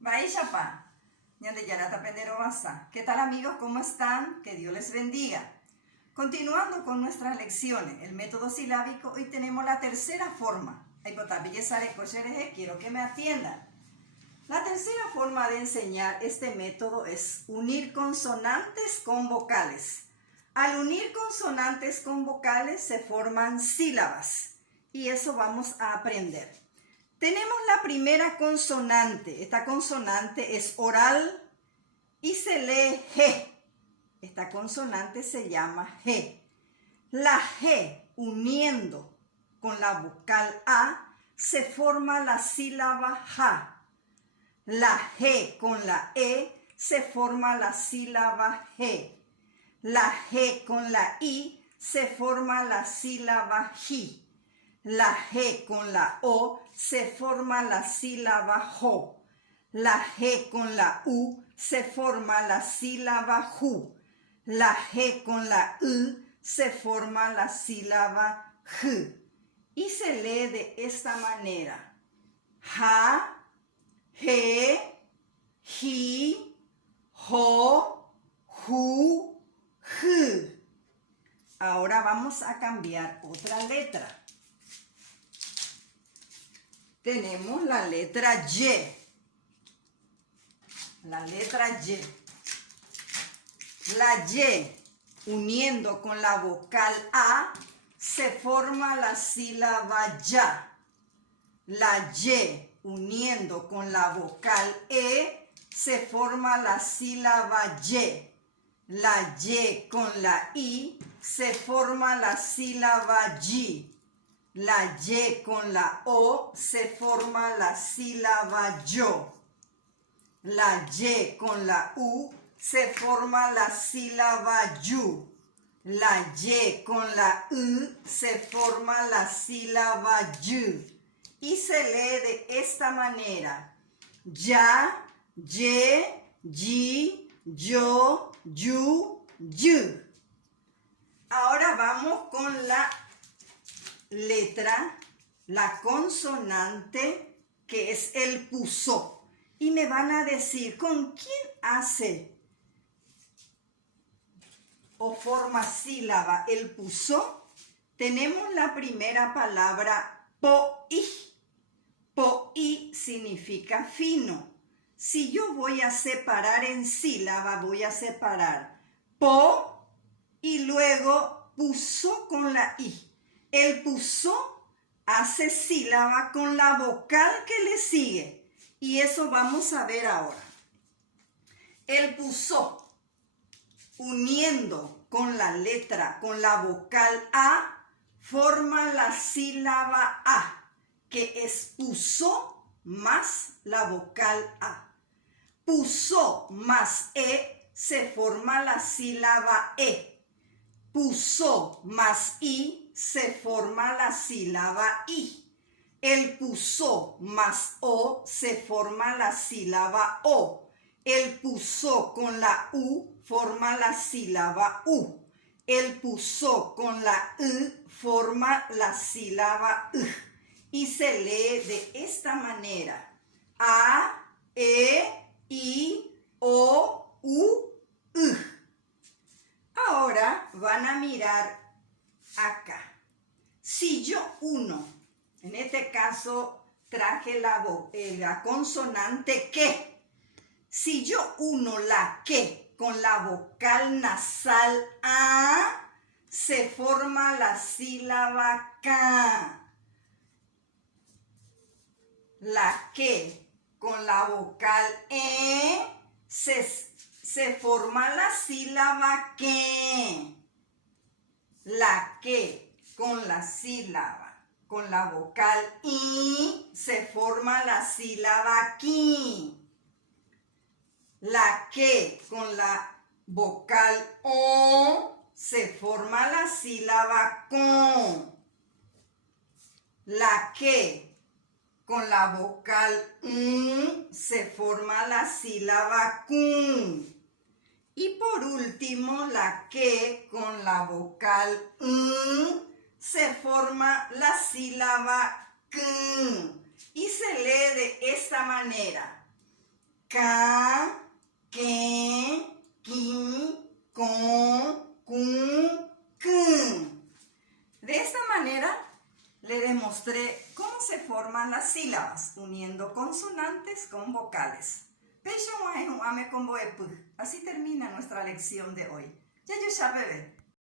Baishapa, Ñandeyarata Pendero Basa. ¿Qué tal, amigos? ¿Cómo están? Que Dios les bendiga. Continuando con nuestras lecciones, el método silábico, hoy tenemos la tercera forma. Quiero que me atiendan. La tercera forma de enseñar este método es unir consonantes con vocales. Al unir consonantes con vocales se forman sílabas y eso vamos a aprender. Tenemos la primera consonante. Esta consonante es oral y se lee G. Esta consonante se llama G. La G uniendo con la vocal A se forma la sílaba JA. La G con la E se forma la sílaba G. La G con la I se forma la sílaba JI. La G con la O se forma la sílaba JO. La G con la U se forma la sílaba JU. La G con la U se forma la sílaba J. Y se lee de esta manera. Ja, G, Ji, Jo, Ju, J. Ahora vamos a cambiar otra letra. Tenemos la letra Y. La letra Y. La Y uniendo con la vocal A se forma la sílaba YA. La Y uniendo con la vocal E se forma la sílaba Y. La Y con la I se forma la sílaba Y. La Y con la O se forma la sílaba YO. La Y con la U se forma la sílaba YU. La Y con la U se forma la sílaba YU. Y se lee de esta manera. Ya, ye, yi, yo, yu, yu. Ahora vamos con la letra, la consonante, que es el pusó. Y me van a decir, ¿con quién hace o forma sílaba el pusó? Tenemos la primera palabra poí. Poí significa fino. Si yo voy a separar en sílaba, voy a separar po y luego pusó con la i. El pusó hace sílaba con la vocal que le sigue. Y eso vamos a ver ahora. El pusó uniendo con la letra, con la vocal A, forma la sílaba A, que es pusó más la vocal A. Pusó más E se forma la sílaba E. Pusó más I se forma la sílaba I. El pusó más O se forma la sílaba O. El pusó con la U forma la sílaba U. El pusó con la U forma la sílaba U. Y se lee de esta manera. A, E, I, O, U, U. Ahora van a mirar acá. Si yo uno, en este caso traje la consonante que. Si yo uno la que con la vocal nasal A, se forma la sílaba K. La que con la vocal E, se forma la sílaba que. La que con la sílaba, con la vocal I, se forma la sílaba ki. La que con la vocal O se forma la sílaba con. La que con la vocal se forma la sílaba kun. Y por último, la que con la vocal se forma la sílaba k. Y se lee de esta manera. Ka, ke, ki, ko, ku, ku. De esta manera le demostré cómo se forman las sílabas uniendo consonantes con vocales. Así termina nuestra lección de hoy. Ya yo ya bebé.